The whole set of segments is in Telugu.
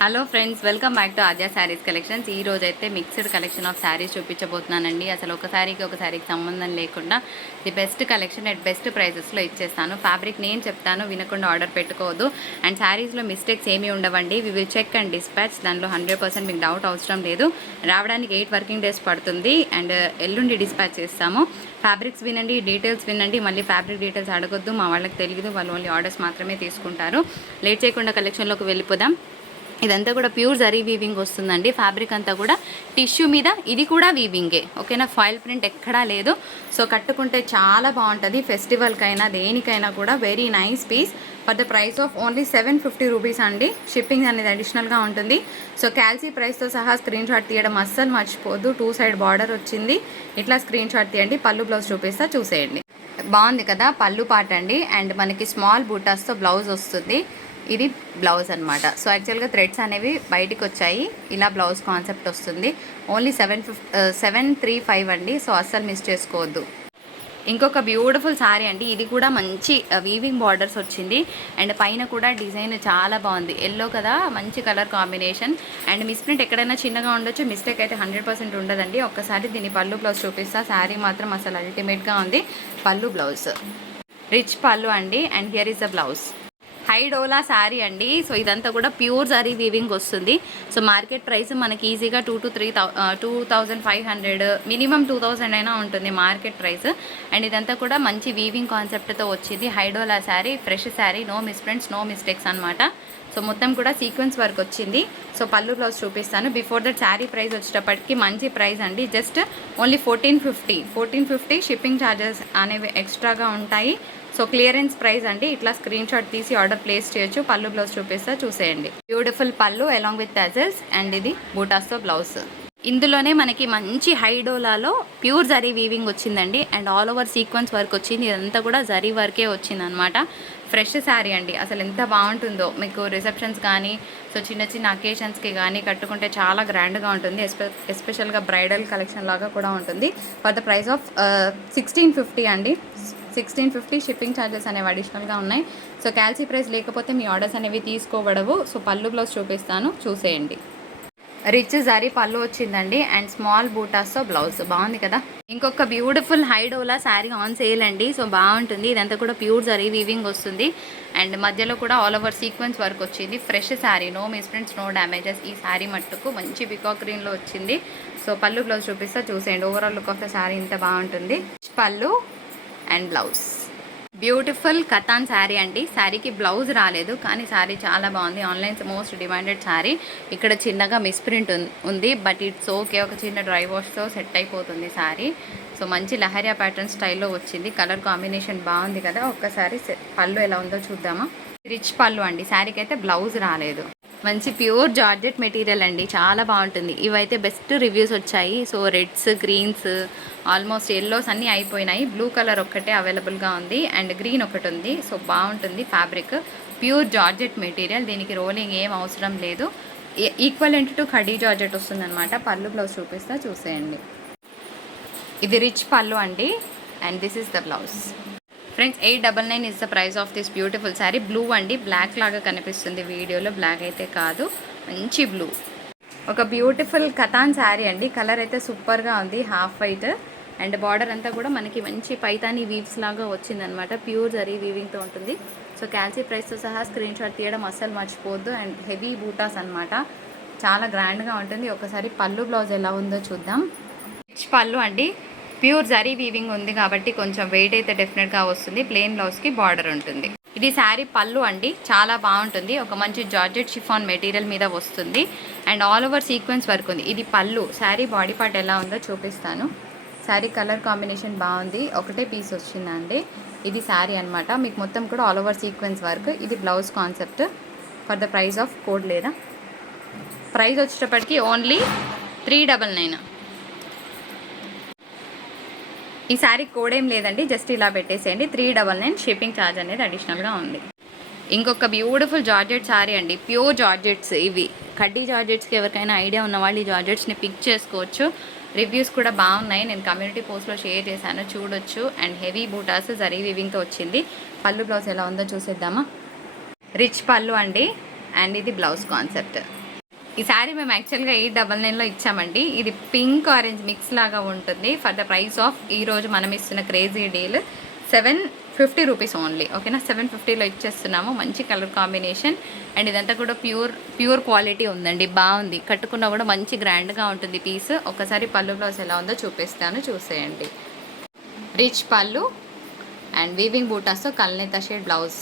Hello friends, welcome back to Aadya saris collections. ఈ రోజు అయితే మిక్స్డ్ కలెక్షన్ ఆఫ్ శారీస్ చూపించబోతున్నానండి. అసలు ఒక శారీకి సంబంధం లేకుండా the best collection at best ప్రైజెస్లో ఇచ్చేస్తాను. ఫ్యాబ్రిక్ నేను చెప్తాను, వినకుండా ఆర్డర్ పెట్టుకోవద్దు. అండ్ శారీస్లో మిస్టేక్స్ ఏమీ ఉండవండి. We will check and dispatch. దానిలో 100% మీకు డౌట్ అవసరం లేదు. రావడానికి 8 వర్కింగ్ డేస్ పడుతుంది. అండ్ ఎల్లుండి డిస్పాచ్ చేస్తాము. ఫ్యాబ్రిక్స్ వినండి, డీటెయిల్స్ వినండి. మళ్ళీ ఫ్యాబ్రిక్ డీటెయిల్స్ అడగొద్దు, మా వాళ్ళకి తెలియదు. వాళ్ళు ఓన్లీ ఆర్డర్స్ మాత్రమే తీసుకుంటారు. లేట్ చేయకుండా కలెక్షన్లోకి వెళ్ళిపోదాం. ఇదంతా కూడా ప్యూర్ జరీ వీవింగ్ వస్తుందండి. ఫ్యాబ్రిక్ అంతా కూడా టిష్యూ మీద, ఇది కూడా వీవింగే. ఓకేనా, ఫాయిల్ ప్రింట్ ఎక్కడా లేదు. సో కట్టుకుంటే చాలా బాగుంటుంది. ఫెస్టివల్కైనా దేనికైనా కూడా very nice piece for the price of only 750 rupees అండి. షిప్పింగ్ అనేది అడిషనల్గా ఉంటుంది. సో క్యాల్సీ ప్రైస్తో సహా స్క్రీన్ షాట్ తీయడం అస్సలు మర్చిపోద్దు. 2 సైడ్ బార్డర్ వచ్చింది. ఇట్లా స్క్రీన్ షాట్ తీయండి. పళ్ళు బ్లౌజ్ చూపిస్తా, చూసేయండి. బాగుంది కదా, పళ్ళు పాట అండి. అండ్ మనకి స్మాల్ బూటాస్తో బ్లౌజ్ వస్తుంది. ఇది బ్లౌజ్ అనమాట. సో యాక్చువల్గా థ్రెడ్స్ అనేవి బయటికి వచ్చాయి. ఇలా బ్లౌజ్ కాన్సెప్ట్ వస్తుంది. ఓన్లీ 735 అండి. సో అస్సలు మిస్ చేసుకోవద్దు. ఇంకొక బ్యూటిఫుల్ శారీ అండి. ఇది కూడా మంచి వీవింగ్ బార్డర్స్ వచ్చింది. అండ్ పైన కూడా డిజైన్ చాలా బాగుంది. ఎల్లో కదా, మంచి కలర్ కాంబినేషన్. అండ్ మిస్ప్రింట్ ఎక్కడైనా చిన్నగా ఉండొచ్చు, మిస్టేక్ అయితే 100% ఉండదండి. ఒక్కసారి దీని పళ్ళు బ్లౌజ్ చూపిస్తా. శారీ మాత్రం అసలు అల్టిమేట్గా ఉంది. పళ్ళు బ్లౌజ్ రిచ్ పళ్ళు అండి. And here is the blouse. హై డోలా శారీ అండి. సో ఇదంతా కూడా ప్యూర్ జరీ వీవింగ్ వస్తుంది. సో మార్కెట్ ప్రైస్ మనకి ఈజీగా 2,500 మినిమం 2,000 అయినా ఉంటుంది మార్కెట్ ప్రైస్. అండ్ ఇదంతా కూడా మంచి వీవింగ్ కాన్సెప్ట్తో వచ్చింది. హై డోలా sari, fresh sari, no misprints, no mistakes అనమాట. సో మొత్తం కూడా సీక్వెన్స్ వర్క్ వచ్చింది. సో పళ్ళు బ్లౌజ్ చూపిస్తాను. బిఫోర్ దట్ శారీ ప్రైస్ వచ్చేటప్పటికి మంచి ప్రైస్ అండి. జస్ట్ ఓన్లీ 1450 షిప్పింగ్ ఛార్జెస్ అనేవి ఎక్స్ట్రాగా ఉంటాయి. సో క్లియరెన్స్ ప్రైస్ అండి. ఇట్లా స్క్రీన్ షాట్ తీసి ఆర్డర్ ప్లేస్ చేయొచ్చు. పళ్ళు బ్లౌజ్ చూపిస్తా, చూసేయండి. బ్యూటిఫుల్ పళ్ళు అలాంగ్ విత్ టజల్స్. అండ్ ఇది బూటాస్తో బ్లౌజ్. ఇందులోనే మనకి మంచి హైడోలాలో ప్యూర్ జరీ వీవింగ్ వచ్చిందండి. And all over sequence work వచ్చింది. ఇదంతా కూడా జరీ వర్కే వచ్చిందనమాట. ఫ్రెష్ శారీ అండి. అసలు ఎంత బాగుంటుందో. మీకు రిసెప్షన్స్ కానీ, సో చిన్న చిన్న అకేషన్స్కి కానీ కట్టుకుంటే చాలా గ్రాండ్గా ఉంటుంది. ఎస్పెషల్గా బ్రైడల్ కలెక్షన్ లాగా కూడా ఉంటుంది. ఫర్ ద ప్రైస్ ఆఫ్ 1650 అండి. 1650 షిప్పింగ్ ఛార్జెస్ అనేవి అడిషనల్గా ఉన్నాయి. సో క్యాల్సీ ప్రైస్ లేకపోతే మీ ఆర్డర్స్ అనేవి తీసుకోబడవు. సో పళ్ళు బ్లౌజ్ చూపిస్తాను, చూసేయండి. రిచ్ జరీ పళ్ళు వచ్చిందండి. అండ్ స్మాల్ బూటాస్తో బ్లౌజ్. బాగుంది కదా. ఇంకొక బ్యూటిఫుల్ హైడోలా శారీ ఆన్ సేల్ అండి. సో బాగుంటుంది. ఇదంతా కూడా ప్యూర్ జరీ వీవింగ్ వస్తుంది. అండ్ మధ్యలో కూడా ఆల్ ఓవర్ సీక్వెన్స్ వర్క్ వచ్చింది. Fresh sari, no misprints, no damages. ఈ శారీ మట్టుకు మంచి పికాక్ గ్రీన్లో వచ్చింది. సో పళ్ళు బ్లౌజ్ చూపిస్తా, చూసేయండి. Overall look of the sari ఇంత బాగుంటుంది. పళ్ళు and blouse. Beautiful katan sari అండి. శారీకి బ్లౌజ్ రాలేదు, కానీ శారీ చాలా బాగుంది. Online most demanded sari. ఇక్కడ చిన్నగా మిస్ప్రింట్ ఉంది, బట్ ఇట్స్ ఓకే. ఒక చిన్న డ్రై వాష్తో సెట్ అయిపోతుంది శారీ. సో మంచి లహరియా ప్యాటర్న్ స్టైల్లో వచ్చింది. కలర్ కాంబినేషన్ బాగుంది కదా. ఒక్కసారి పళ్ళు ఎలా ఉందో చూద్దామా. రిచ్ పళ్ళు అండి. శారీకి అయితే బ్లౌజ్ రాలేదు. మంచి ప్యూర్ జార్జెట్ మెటీరియల్ అండి. చాలా బాగుంటుంది. ఇవైతే బెస్ట్ రివ్యూస్ వచ్చాయి. So reds, greens, almost yellows అన్నీ అయిపోయినాయి. బ్లూ కలర్ ఒక్కటే అవైలబుల్గా ఉంది. అండ్ గ్రీన్ ఒకటి ఉంది. సో బాగుంటుంది ఫ్యాబ్రిక్. Pure georgette material. దీనికి రోలింగ్ ఏం అవసరం లేదు. ఈక్వలెంట్ టు ఖడీ జార్జెట్ వస్తుందన్నమాట. పళ్ళు బ్లౌజ్ చూపిస్తా, చూసేయండి. ఇది రిచ్ పళ్ళు అండి. And this is the blouse. Friends, 899 is the price of this beautiful sari. Blue అండి. బ్లాక్ లాగా కనిపిస్తుంది వీడియోలో, బ్లాక్ అయితే కాదు, మంచి బ్లూ. ఒక బ్యూటిఫుల్ కతాన్ శారీ అండి. కలర్ అయితే సూపర్గా ఉంది. Half white. అండ్ బార్డర్ అంతా కూడా మనకి మంచి పైతానీ వీవ్స్ లాగా వచ్చిందనమాట. ప్యూర్ జరీ వీవింగ్తో ఉంటుంది. సో క్యాల్సీ ప్రైస్తో సహా స్క్రీన్ షాట్ తీయడం అస్సలు మర్చిపోవద్దు. అండ్ హెవీ బూటాస్ అనమాట. చాలా గ్రాండ్గా ఉంటుంది. ఒకసారి పళ్ళు బ్లౌజ్ ఎలా ఉందో చూద్దాం. రిచ్ పళ్ళు అండి. ప్యూర్ జరీ వీవింగ్ ఉంది కాబట్టి కొంచెం వెయిట్ అయితే డెఫినెట్గా వస్తుంది. ప్లెయిన్ బ్లౌజ్కి బార్డర్ ఉంటుంది. ఇది శారీ పళ్ళు అండి. చాలా బాగుంటుంది. ఒక మంచి జార్జెట్ షిఫాన్ మెటీరియల్ మీద వస్తుంది. And all over sequence work ఉంది. ఇది పళ్ళు. శారీ బాడీ పార్ట్ ఎలా ఉందో చూపిస్తాను. శారీ కలర్ కాంబినేషన్ బాగుంది. ఒకటే పీస్ వచ్చిందండి. ఇది శారీ అనమాట. మీకు మొత్తం కూడా ఆల్ ఓవర్ సీక్వెన్స్ వర్క్. ఇది blouse concept. For the price of code లేదా ప్రైస్ వచ్చేటప్పటికి ఓన్లీ 399. ఈ శారీ కోడ్ ఏం లేదండి, జస్ట్ ఇలా పెట్టేసేయండి. 399 షిప్పింగ్ ఛార్జ్ అనేది అడిషనల్గా ఉంది. ఇంకొక బ్యూటిఫుల్ జార్జెట్ శారీ అండి. ప్యూర్ జార్జెట్స్ ఇవి. కడ్డీ జార్జెట్స్కి ఎవరికైనా ఐడియా ఉన్న వాళ్ళు ఈ జార్జెట్స్ని పిక్ చేసుకోవచ్చు. రివ్యూస్ కూడా బాగున్నాయి. నేను కమ్యూనిటీ పోస్ట్లో షేర్ చేశాను, చూడొచ్చు. అండ్ హెవీ బూటాస్ జరీ వీవింగ్తో వచ్చింది. పళ్ళు బ్లౌజ్ ఎలా ఉందో చూసేద్దామా. రిచ్ పళ్ళు అండి. అండ్ ఇది బ్లౌజ్ కాన్సెప్ట్. ఈ శారీ మేము యాక్చువల్గా 899లో ఇచ్చామండి. ఇది పింక్ ఆరెంజ్ మిక్స్ లాగా ఉంటుంది. ఫర్ ద ప్రైస్ ఆఫ్ ఈరోజు మనం ఇస్తున్న క్రేజీ డీల్ 750 రూపీస్ ఓన్లీ. ఓకేనా, 750లో ఇచ్చేస్తున్నాము. మంచి కలర్ కాంబినేషన్ అండ్ ఇదంతా కూడా ప్యూర్ క్వాలిటీ ఉందండి. బాగుంది, కట్టుకున్నా కూడా మంచి గ్రాండ్గా ఉంటుంది పీస్. ఒకసారి పళ్ళు బ్లౌజ్ ఎలా ఉందో చూపిస్తాను, చూసేయండి. రిచ్ పళ్ళు అండ్ వీవింగ్ బూటాస్తో కల్నేత షేడ్ బ్లౌజ్.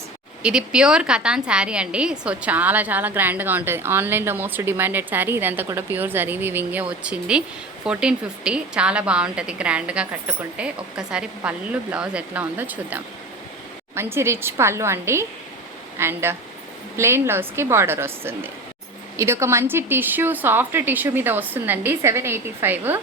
ఇది ప్యూర్ కథాన్ శారీ అండి. సో చాలా చాలా గ్రాండ్గా ఉంటుంది. ఆన్లైన్లో మోస్ట్ డిమాండెడ్ శారీ. ఇదంతా కూడా ప్యూర్ జరీ వీవింగే వచ్చింది. 1450. చాలా బాగుంటుంది గ్రాండ్గా కట్టుకుంటే. ఒక్కసారి పళ్ళు బ్లౌజ్ ఎట్లా ఉందో చూద్దాం. మంచి రిచ్ పళ్ళు అండి అండ్ ప్లెయిన్ బ్లౌజ్కి బార్డర్ వస్తుంది. ఇది ఒక మంచి టిష్యూ, సాఫ్ట్ టిష్యూ మీద వస్తుందండి. 785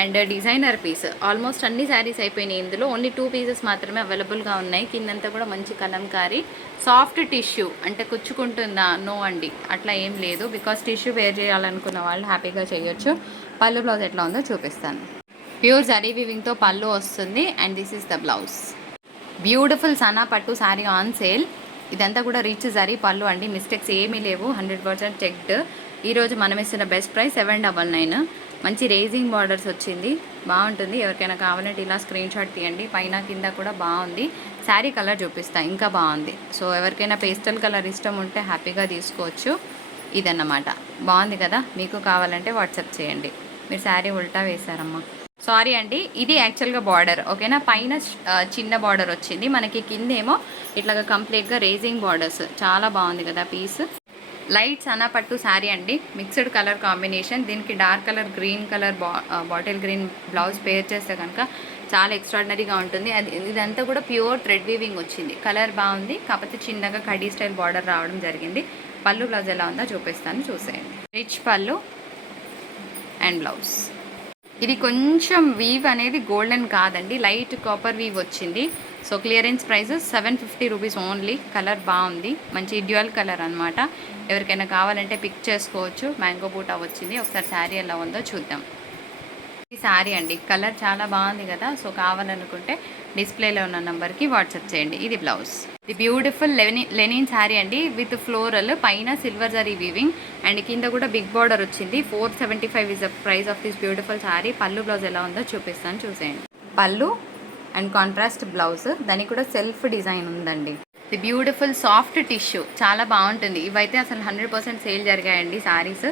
అండ్ డిజైనర్ పీస్. ఆల్మోస్ట్ అన్ని శారీస్ అయిపోయినాయి. ఇందులో ఓన్లీ 2 పీసెస్ మాత్రమే అవైలబుల్గా ఉన్నాయి. కిందంతా కూడా మంచి కలంకారీ సాఫ్ట్ టిష్యూ. అంటే కుచ్చుకుంటుందా? నో అండి, అట్లా ఏం లేదు. బికాస్ టిష్యూ వేర్ చేయాలనుకున్న వాళ్ళు హ్యాపీగా చేయొచ్చు. పళ్ళు బ్లౌజ్ ఎట్లా ఉందో చూపిస్తాను. ప్యూర్ జరీ వీవింగ్తో పళ్ళు వస్తుంది and this is the blouse. Beautiful Sana పట్టు శారీ ఆన్ సేల్. ఇదంతా కూడా రిచ్ జరీ పళ్ళు అండి. మిస్టేక్స్ ఏమీ లేవు, 100% చెక్డ్. ఈరోజు మనం ఇస్తున్న బెస్ట్ ప్రైస్ 799. మంచి రేజింగ్ బార్డర్స్ వచ్చింది, బాగుంటుంది. ఎవరికైనా కావాలంటే ఇలా స్క్రీన్ షాట్ తీయండి. పైన కింద కూడా బాగుంది. శారీ కలర్ చూపిస్తా, ఇంకా బాగుంది. సో ఎవరికైనా పేస్టల్ కలర్ ఇష్టం ఉంటే హ్యాపీగా తీసుకోవచ్చు. ఇదన్నమాట, బాగుంది కదా. మీకు కావాలంటే వాట్సాప్ చేయండి. మీరు శారీ ఉల్టా వేశారమ్మా, సారీ అండి. ఇది యాక్చువల్గా బార్డర్, ఓకేనా. పైన చిన్న బార్డర్ వచ్చింది మనకి, కిందేమో ఇట్లాగా కంప్లీట్గా రేజింగ్ బార్డర్స్. చాలా బాగుంది కదా పీస్. లైట్ సనా పట్టు శారీ అండి, మిక్స్డ్ కలర్ కాంబినేషన్. దీనికి dark colour green colour bottle green blouse పేర్ చేస్తే కనుక చాలా ఎక్స్ట్రాడినరీగా ఉంటుంది. ఇదంతా కూడా ప్యూర్ థ్రెడ్ వీవింగ్ వచ్చింది. కలర్ బాగుంది, కాకపోతే చిన్నగా కడీ స్టైల్ బార్డర్ రావడం జరిగింది. పళ్ళు బ్లౌజ్ ఎలా ఉందో చూపిస్తాను, చూసేయండి. రిచ్ పళ్ళు అండ్ బ్లౌజ్. ఇది కొంచెం వీవ్ అనేది గోల్డెన్ కాదండి, లైట్ కాపర్ వీవ్ వచ్చింది. So clearance price 750 rupees only. Colour బాగుంది, మంచి డ్యూయల్ కలర్ అనమాట. ఎవరికైనా కావాలంటే పిక్ చేసుకోవచ్చు. మ్యాంగో బూటా వచ్చింది. ఒకసారి శారీ ఎలా ఉందో చూద్దాం. ఈ శారీ అండి, కలర్ చాలా బాగుంది కదా. సో కావాలనుకుంటే డిస్ప్లేలో ఉన్న నెంబర్కి వాట్సాప్ చేయండి. ఇది బ్లౌజ్. ఇది బ్యూటిఫుల్ లెనిన్ శారీ అండి విత్ ఫ్లోరల్, పైన సిల్వర్ జరీ వీవింగ్ అండ్ కింద కూడా బిగ్ బార్డర్ వచ్చింది. 475 is the price of this beautiful sari. పళ్ళు బ్లౌజ్ ఎలా ఉందో చూపిస్తాను, చూసేయండి. పళ్ళు అండ్ కాంట్రాస్ట్ బ్లౌజ్, దానికి కూడా సెల్ఫ్ డిజైన్ ఉందండి. ది బ్యూటిఫుల్ సాఫ్ట్ టిష్యూ, చాలా బాగుంటుంది. ఇవైతే అసలు 100% సేల్ జరిగాయండి శారీస్.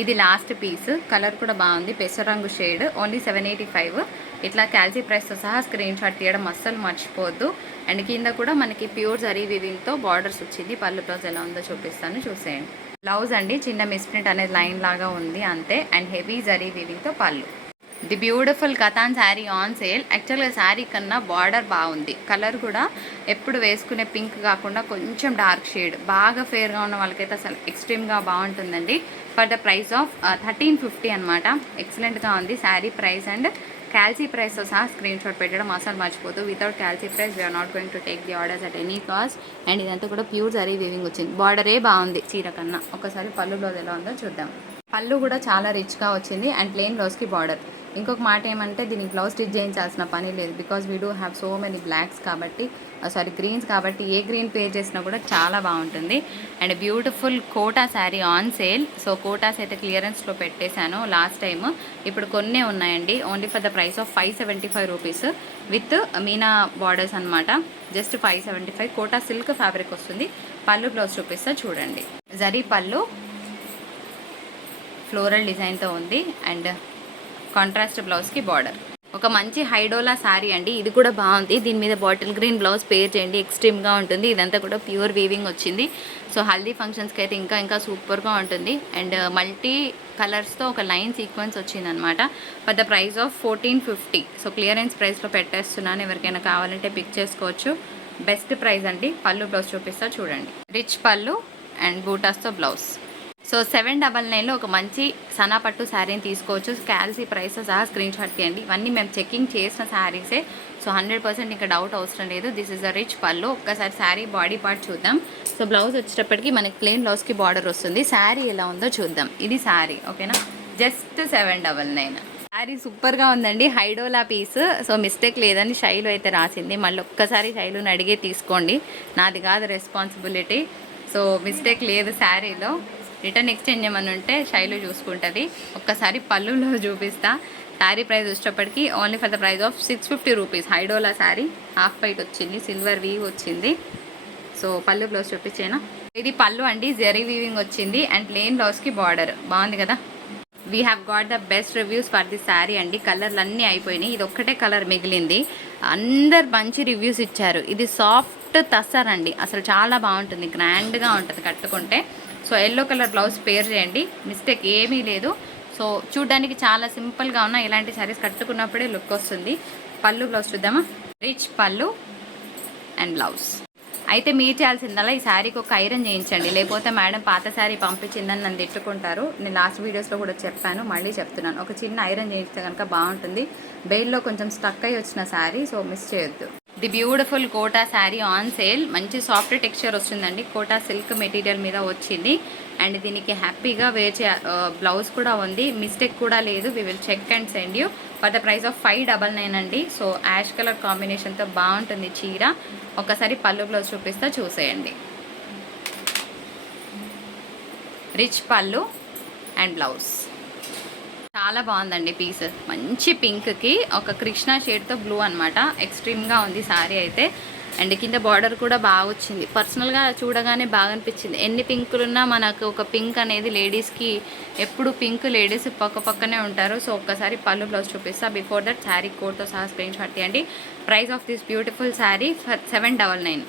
ఇది లాస్ట్ పీస్. కలర్ కూడా బాగుంది, పెసరంగు షేడ్. ఓన్లీ 785. ఇట్లా క్యాల్సీ ప్రైస్తో సహా స్క్రీన్ షాట్ తీయడం అస్సలు మర్చిపోవద్దు. అండ్ కింద కూడా మనకి ప్యూర్ జరీ వీవింగ్తో బార్డర్స్ వచ్చింది. పళ్ళు బ్లౌజ్ ఎలా ఉందో చూపిస్తాను, చూసేయండి. బ్లౌజ్ అండి, చిన్న మిస్ప్రింట్ అనేది లైన్ లాగా ఉంది అంతే. అండ్ హెవీ జరీ వీవింగ్తో పళ్ళు. The beautiful Katan sari on sale. యాక్చువల్గా శారీ కన్నా బార్డర్ బాగుంది. కలర్ కూడా ఎప్పుడు వేసుకునే పింక్ కాకుండా కొంచెం డార్క్ షేడ్, బాగా ఫేర్గా ఉన్న వాళ్ళకైతే అసలు ఎక్స్ట్రీమ్గా బాగుంటుందండి. ఫర్ ద ప్రైస్ ఆఫ్ 1350 అనమాట. ఎక్సలెంట్గా ఉంది శారీ ప్రైస్. అండ్ క్యాల్సీ ప్రైస్తో సహా స్క్రీన్ షాట్ పెట్టడం అసలు మర్చిపోదు. వితౌట్ క్యాల్సీ price we're not going to take the orders at any cost. And ఇదంతా కూడా ప్యూర్ జరీ వీవింగ్ వచ్చింది. బార్డరే బాగుంది చీర కన్నా. ఒకసారి పళ్ళు బ్లౌజ్ ఎలా ఉందో చూద్దాం. పళ్ళు కూడా చాలా రిచ్గా వచ్చింది అండ్ ప్లెయిన్ బ్లౌజ్కి బార్డర్. ఇంకొక మాట ఏమంటే దీనికి బ్లౌజ్ స్టిచ్ చేయించాల్సిన పని లేదు. Because we do have so many blocks కాబట్టి, గ్రీన్స్ కాబట్టి ఏ గ్రీన్ పే చేసినా కూడా చాలా బాగుంటుంది. And beautiful Kota sari on sale. So Kotas అయితే క్లియరెన్స్లో పెట్టేశాను లాస్ట్ టైం. ఇప్పుడు కొన్నే ఉన్నాయండి. Only for the price of 575 rupees with Meena borders అనమాట. జస్ట్ 575. కోటా సిల్క్ ఫ్యాబ్రిక్ వస్తుంది. పళ్ళు బ్లౌజ్ చూపిస్తా చూడండి. జరీ పళ్ళు ఫ్లోరల్ డిజైన్తో ఉంది అండ్ కాంట్రాస్ట్ బ్లౌజ్కి బార్డర్. ఒక మంచి హైడోలా శారీ అండి, ఇది కూడా బాగుంది. దీని మీద బాటిల్ గ్రీన్ బ్లౌజ్ పేర్ చేయండి, ఎక్స్ట్రీమ్గా ఉంటుంది. ఇదంతా కూడా ప్యూర్ వీవింగ్ వచ్చింది. సో హల్దీ ఫంక్షన్స్కి అయితే ఇంకా సూపర్గా ఉంటుంది. అండ్ మల్టీ కలర్స్తో ఒక లైన్ సీక్వెన్స్ వచ్చిందనమాట. For the price of 1450. So clearance ప్రైస్లో పెట్టేస్తున్నాను. ఎవరికైనా కావాలంటే పిక్ చేసుకోవచ్చు. బెస్ట్ ప్రైస్ అండి. పళ్ళు బ్లౌజ్ చూపిస్తా చూడండి. రిచ్ పళ్ళు అండ్ బూటాస్తో బ్లౌజ్. సో 799లో ఒక మంచి సనా పట్టు శారీని తీసుకోవచ్చు. క్యాల్సీ ప్రైస్ సహా స్క్రీన్ షాట్ తీయండి. ఇవన్నీ మేము చెకింగ్ చేసిన శారీసే. సో 100% ఇంకా డౌట్ అవసరం లేదు. దిస్ ఇస్ ద రిచ్ పళ్ళు. ఒక్కసారి శారీ బాడీ పార్ట్ చూద్దాం. సో బ్లౌజ్ వచ్చేటప్పటికి మనకి ప్లెయిన్ బ్లౌజ్కి బార్డర్ వస్తుంది. శారీ ఎలా ఉందో చూద్దాం. ఇది శారీ, ఓకేనా. జస్ట్ 799. శారీ సూపర్గా ఉందండి, హైడోలా పీస్. సో మిస్టేక్ లేదని శైలు అయితే రాసింది. మళ్ళీ ఒక్కసారి శైలుని అడిగే తీసుకోండి, నాది కాదు రెస్పాన్సిబిలిటీ. సో మిస్టేక్ లేదు శారీలో. రిటర్న్ ఎక్స్చేంజ్ ఏమని ఉంటే శైలు చూసుకుంటుంది. ఒక్కసారి పళ్ళులో చూపిస్తా. శారీ ప్రైస్ వచ్చేటప్పటికి only for the price of 650 rupees. హైడోలా శారీ హాఫ్ వైట్ వచ్చింది, సిల్వర్ వీవ్ వచ్చింది. సో పళ్ళు బ్లౌజ్ చూపించేనా. ఇది పళ్ళు అండి, జరీ వీవింగ్ వచ్చింది అండ్ ప్లెయిన్ బ్లౌజ్కి బార్డర్. బాగుంది కదా. We have got the best reviews for the sari అండి. కలర్లు అన్నీ అయిపోయినాయి, ఇది ఒక్కటే కలర్ మిగిలింది. అందరు మంచి రివ్యూస్ ఇచ్చారు. ఇది సాఫ్ట్ తస్సర్ అండి, అసలు చాలా బాగుంటుంది, గ్రాండ్గా ఉంటుంది కట్టుకుంటే. సో ఎల్లో కలర్ బ్లౌజ్ పేర్ చేయండి, మిస్టేక్ ఏమీ లేదు. సో చూడడానికి చాలా సింపుల్గా ఉన్న ఇలాంటి శారీస్ కట్టుకున్నప్పుడే లుక్ వస్తుంది. పళ్ళు బ్లౌజ్ చూద్దామా. రిచ్ పళ్ళు అండ్ బ్లౌజ్. అయితే మీరు చేయాల్సిందల్లా ఈ శారీకి ఒక ఐరన్ చేయించండి, లేకపోతే మేడం పాత శారీ పంపించిందని నన్ను తిట్టుకుంటారు. నేను లాస్ట్ వీడియోస్లో కూడా చెప్పాను, మళ్ళీ చెప్తున్నాను. ఒక చిన్న ఐరన్ చేయిస్తే కనుక బాగుంటుంది. బెయిల్లో కొంచెం స్టక్ అయ్యి వచ్చిన శారీ, సో మిస్ చేయొద్దు. The beautiful Kota sari on sale. మంచి సాఫ్ట్ టెక్స్చర్ వస్తుందండి, కోటా సిల్క్ మెటీరియల్ మీద వచ్చింది. అండ్ దీనికి హ్యాపీగా వేర్ బ్లౌజ్ కూడా ఉంది, మిస్టేక్ కూడా లేదు. We will check and send you for the price of 599 అండి. సో యాష్ కలర్ కాంబినేషన్తో బాగుంటుంది చీర. ఒకసారి పళ్ళు బ్లౌజ్ చూపిస్తా, చూసేయండి. రిచ్ పళ్ళు అండ్ బ్లౌజ్. చాలా బాగుందండి పీస్. మంచి పింక్కి ఒక కృష్ణ షేడ్తో బ్లూ అనమాట. ఎక్స్ట్రీమ్గా ఉంది శారీ అయితే. అండ్ కింద బార్డర్ కూడా బాగా వచ్చింది. పర్సనల్గా చూడగానే బాగా అనిపించింది. ఎన్ని పింకులున్నా మనకు ఒక పింక్ అనేది లేడీస్కి ఎప్పుడు పింక్ లేడీస్ పక్కనే ఉంటారు. సో ఒక్కసారి పళ్ళు బ్లౌజ్ చూపిస్తా. బిఫోర్ దట్ శారీ కోడ్తో సహా స్క్రీన్ షాట్ తీయండి. Price of this beautiful sari for 799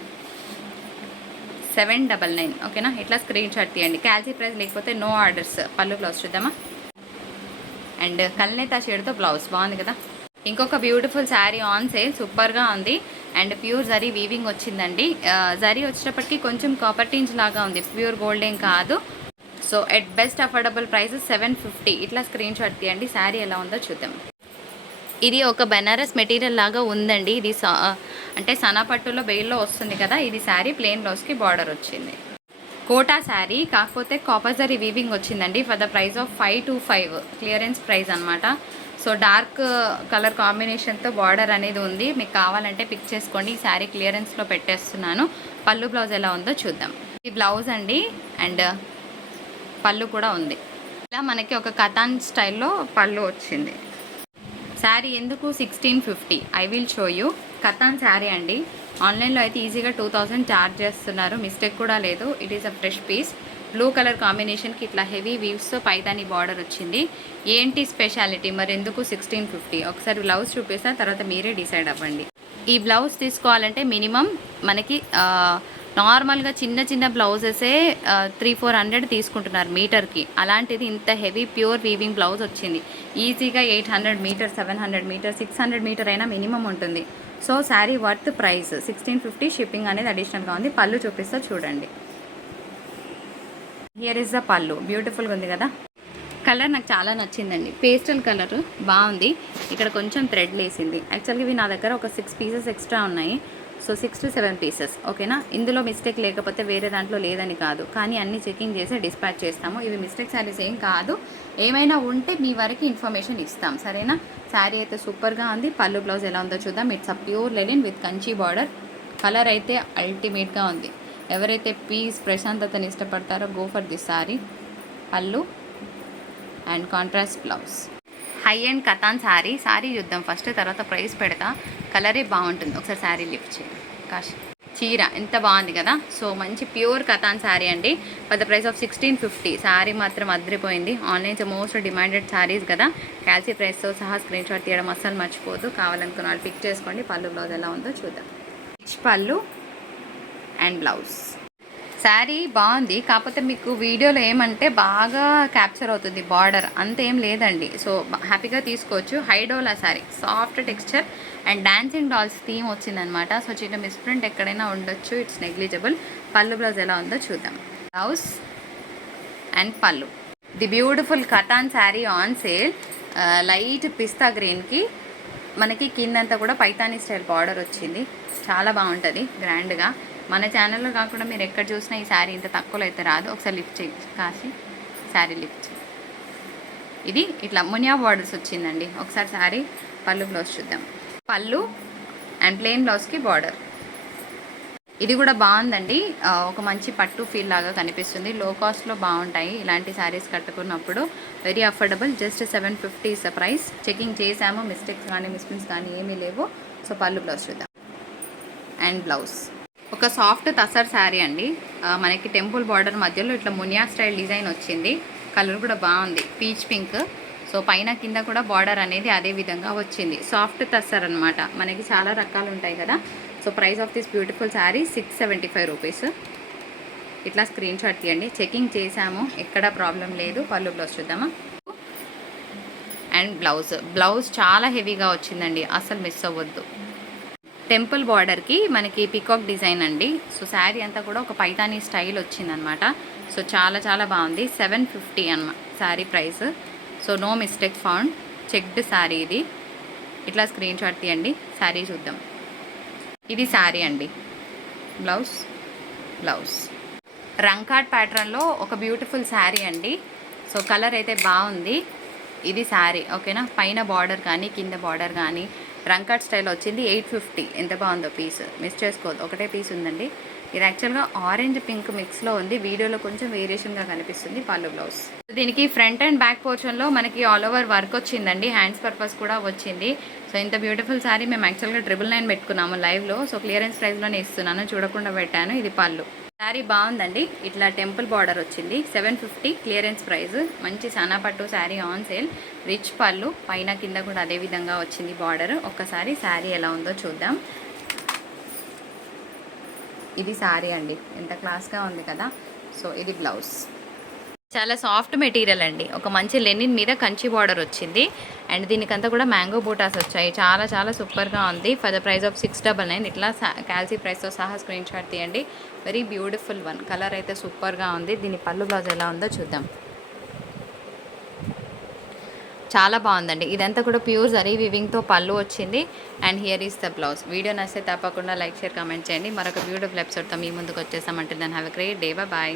ఓకేనా. ఇట్లా స్క్రీన్ షాట్ తీయండి. క్యాల్సీ ప్రైస్ లేకపోతే నో ఆర్డర్స్. పళ్ళు బ్లౌజ్ చూద్దామా. అండ్ కల్నేతా షేడ్తో బ్లౌజ్ బాగుంది కదా. ఇంకొక బ్యూటిఫుల్ శారీ ఆన్ సేల్, సూపర్గా ఉంది. అండ్ ప్యూర్ జరీ వీవింగ్ వచ్చిందండి. జరీ వచ్చేటప్పటికి కొంచెం కాపర్ టీన్స్ లాగా ఉంది, ప్యూర్ గోల్డ్ ఏం కాదు. So at best affordable price 750. ఇట్లా స్క్రీన్ షాట్ తీయండి. శారీ ఎలా ఉందో చూద్దాం. ఇది ఒక బెనారస్ మెటీరియల్ లాగా ఉందండి. ఇది అంటే సనాపట్టులో బెయిల్లో వస్తుంది కదా. ఇది శారీ ప్లెయిన్ బ్లౌజ్కి బార్డర్ వచ్చింది. కోటా శారీ కాకపోతే కాపర్ జరీ వీవింగ్ వచ్చిందండి. For the price of 525 clearance price అనమాట. సో డార్క్ కలర్ కాంబినేషన్తో బార్డర్ అనేది ఉంది. మీకు కావాలంటే పిక్ చేసుకోండి. ఈ శారీ క్లియరెన్స్లో పెట్టేస్తున్నాను. పళ్ళు బ్లౌజ్ ఎలా ఉందో చూద్దాం. ఈ బ్లౌజ్ అండి అండ్ పళ్ళు కూడా ఉంది. ఇలా మనకి ఒక కథాన్ స్టైల్లో పళ్ళు వచ్చింది. శారీ ఎందుకు 1650 I will show you. Katan sari అండి. ఆన్లైన్లో అయితే ఈజీగా 2000 ఛార్జ్ చేస్తున్నారు, మిస్టేక్ కూడా లేదు. It is a fresh piece. Blue colour కాంబినేషన్కి ఇట్లా హెవీ వీవ్స్తో పైతాని బార్డర్ వచ్చింది. ఏంటి స్పెషాలిటీ మరి, ఎందుకు 1650? ఒకసారి బ్లౌజ్ చూపిస్తా, తర్వాత మీరే డిసైడ్ అవ్వండి. ఈ బ్లౌజ్ తీసుకోవాలంటే మినిమం మనకి నార్మల్గా చిన్న బ్లౌజెసే 300-400 తీసుకుంటున్నారు మీటర్కి. అలాంటిది ఇంత హెవీ ప్యూర్ వీవింగ్ బ్లౌజ్ వచ్చింది. ఈజీగా 800 మీటర్, 700 మీటర్, 600 మీటర్ అయినా మినిమం ఉంటుంది. So sari worth price 1650. Shipping అనేది అడిషనల్గా ఉంది. పళ్ళు చూపిస్తా చూడండి. హియర్ ఇస్ ద పళ్ళు. బ్యూటిఫుల్గా ఉంది కదా. కలర్ నాకు చాలా నచ్చిందండి, పేస్టల్ కలర్ బాగుంది. ఇక్కడ కొంచెం థ్రెడ్ లేసింది. యాక్చువల్గా ఇవి నా దగ్గర ఒక 6 పీసెస్ ఎక్స్ట్రా ఉన్నాయి. సో 6 to 7 పీసెస్ ఓకేనా. ఇందులో మిస్టేక్ లేకపోతే వేరే దాంట్లో లేదని కాదు, కానీ అన్నీ చెకింగ్ చేసి డిస్పాచ్ చేస్తాము. ఇవి మిస్టేక్ శారీస్ ఏం కాదు, ఏమైనా ఉంటే మీ వరకు ఇన్ఫర్మేషన్ ఇస్తాం సరేనా. శారీ అయితే సూపర్గా ఉంది. పళ్ళు బ్లౌజ్ ఎలా ఉందో చూద్దాం. It's a pure linen with Kanchi border. Colour అయితే అల్టిమేట్గా ఉంది. ఎవరైతే పీస్ ప్రశాంతతని ఇష్టపడతారో గో ఫర్ దిస్ శారీ. పళ్ళు అండ్ కాంట్రాస్ట్ బ్లౌజ్. హై అండ్ కథాన్ శారీ. శారీ చూద్దాం ఫస్ట్, తర్వాత ప్రైస్ పెడతా. కలరే బాగుంటుంది. ఒకసారి శారీ లిఫ్ట్ చేయండి. కాష్ చీర ఎంత బాగుంది కదా. సో మంచి ప్యూర్ కథాన్ శారీ అండి. For the price of 1650. Sari మాత్రం అదిరిపోయింది. ఆన్లైన్ మోస్ట్ డిమాండెడ్ శారీస్ కదా. క్యాల్సీ ప్రైస్తో సహా స్క్రీన్ షాట్ తీయడం అస్సలు మర్చిపోదు. కావాలనుకున్న వాళ్ళు పిక్ చేసుకోండి. పళ్ళు బ్లౌజ్ ఎలా ఉందో చూద్దాం. రిచ్ పళ్ళు అండ్ బ్లౌజ్. శారీ బాగుంది, కాకపోతే మీకు వీడియోలో ఏమంటే బాగా క్యాప్చర్ అవుతుంది బార్డర్, అంతేం లేదండి. సో హ్యాపీగా తీసుకోవచ్చు. హైడోలా sari, soft texture and dancing dolls theme వచ్చిందనమాట. సో చిన్న మిస్ప్రింట్ ఎక్కడైనా ఉండొచ్చు, ఇట్స్ నెగ్లిజిబుల్. పళ్ళు బ్లౌజ్ ఎలా ఉందో చూద్దాం. బ్లౌజ్ అండ్ పళ్ళు. The beautiful Katan sari on sale. Light pista గ్రీన్కి మనకి కిందంతా కూడా పైతానీ స్టైల్ బార్డర్ వచ్చింది. చాలా బాగుంటుంది గ్రాండ్గా. మన ఛానల్లో కాకుండా మీరు ఎక్కడ చూసినా ఈ శారీ ఇంత తక్కువలో అయితే రాదు. ఒకసారి లిఫ్ట్ చేయి కాసి, శారీ లిఫ్ట్. ఇది ఇట్లా మునియా బార్డర్స్ వచ్చిందండి. ఒకసారి శారీ పళ్ళు బ్లౌజ్ చూద్దాం. పళ్ళు అండ్ ప్లెయిన్ బ్లౌజ్కి బార్డర్. ఇది కూడా బాగుందండి. ఒక మంచి పట్టు ఫీల్ లాగా కనిపిస్తుంది. లో కాస్ట్లో బాగుంటాయి ఇలాంటి శారీస్ కట్టుకున్నప్పుడు. Very affordable, just 750 is the price. Checking చేసాము, మిస్టేక్స్ కానీ మిస్ప్రింట్స్ కానీ ఏమీ లేవు. సో పళ్ళు బ్లౌజ్ చూద్దాం. అండ్ బ్లౌజ్ ఒక సాఫ్ట్ తసర్ శారీ అండి. మనకి టెంపుల్ బార్డర్ మధ్యలో ఇట్లా మునియా స్టైల్ డిజైన్ వచ్చింది. కలర్ కూడా బాగుంది, పీచ్ పింక్. సో పైన కింద కూడా బార్డర్ అనేది అదే విధంగా వచ్చింది. సాఫ్ట్ తస్సర్ అనమాట. మనకి చాలా రకాలు ఉంటాయి కదా. So price of this beautiful sari 675 rupees. ఇట్లా స్క్రీన్ షాట్ తీయండి. చెకింగ్ చేసాము, ఎక్కడ ప్రాబ్లం లేదు. పళ్ళు బ్లౌజ్ చూద్దామా. అండ్ బ్లౌజ్ చాలా హెవీగా వచ్చిందండి, అసలు మిస్ అవ్వద్దు. టెంపుల్ బార్డర్కి మనకి పికాక్ డిజైన్ అండి. సో శారీ అంతా కూడా ఒక పైతానీ స్టైల్ వచ్చిందనమాట. సో చాలా చాలా బాగుంది. 750 అన్నమాట sari price. So no mistake found. Checked sari ఇది. ఇట్లా స్క్రీన్ షాట్ తీయండి. శారీ చూద్దాం. ఇది శారీ అండి. బ్లౌజ్ రంకాట్ ప్యాటర్న్లో ఒక బ్యూటిఫుల్ శారీ అండి. సో కలర్ అయితే బాగుంది. ఇది శారీ ఓకేనా. పైన బార్డర్ కానీ కింద బార్డర్ కానీ రంకాట్ స్టైల్ వచ్చింది. 850. ఎంత బాగుందో పీస్, మిస్ చేసుకోవద్దు. ఒకటే పీస్ ఉందండి. ఇది యాక్చువల్గా ఆరెంజ్ పింక్ మిక్స్లో ఉంది. వీడియోలో కొంచెం వేరియేషన్గా కనిపిస్తుంది. పళ్ళు బ్లౌజ్. దీనికి ఫ్రంట్ అండ్ బ్యాక్ పోర్షన్లో మనకి ఆల్ ఓవర్ వర్క్ వచ్చిందండి. హ్యాండ్స్ పర్పస్ కూడా వచ్చింది. సో ఇంత బ్యూటిఫుల్ శారీ మేము యాక్చువల్గా 999 పెట్టుకున్నాము లైవ్లో. సో క్లియరెన్స్ ప్రైస్లోనే ఇస్తున్నాను, చూడకుండా పెట్టాను. ఇది పళ్ళు. శారీ బాగుందండి. ఇట్లా టెంపుల్ బార్డర్ వచ్చింది. 750 క్లియరెన్స్ ప్రైస్. మంచి సన్నపట్టు శారీ ఆన్ సేల్. రిచ్ పళ్ళు, పైన కింద కూడా అదే విధంగా వచ్చింది బార్డర్. ఒక్కసారి శారీ ఎలా ఉందో చూద్దాం. ఇది శారీ అండి, ఎంత క్లాస్గా ఉంది కదా. సో ఇది బ్లౌజ్. చాలా సాఫ్ట్ మెటీరియల్ అండి. ఒక మంచి లెనిన్ మీద కంచి బార్డర్ వచ్చింది. అండ్ దీనికంతా కూడా మ్యాంగో బూటాస్ వచ్చాయి. చాలా చాలా సూపర్గా ఉంది. For the price of 699. ఇట్లా క్యాల్సీ ప్రైస్తో సహా స్క్రీన్ షాట్ తీయండి. Very beautiful one. కలర్ అయితే సూపర్గా ఉంది. దీని పళ్ళు బ్లౌజ్ ఎలా ఉందో చూద్దాం. చాలా బాగుందండి. ఇదంతా కూడా ప్యూర్ జరీ వీవింగ్తో పళ్ళు వచ్చింది. And here is the blouse. Video నచ్చితే తప్పకుండా లైక్, షేర్, కామెంట్ చేయండి. మరొక బ్యూటిఫుల్ ఎపిసోడ్తో మీ ముందుకు వచ్చేసామంటే దాన్ని have a great day. Bye.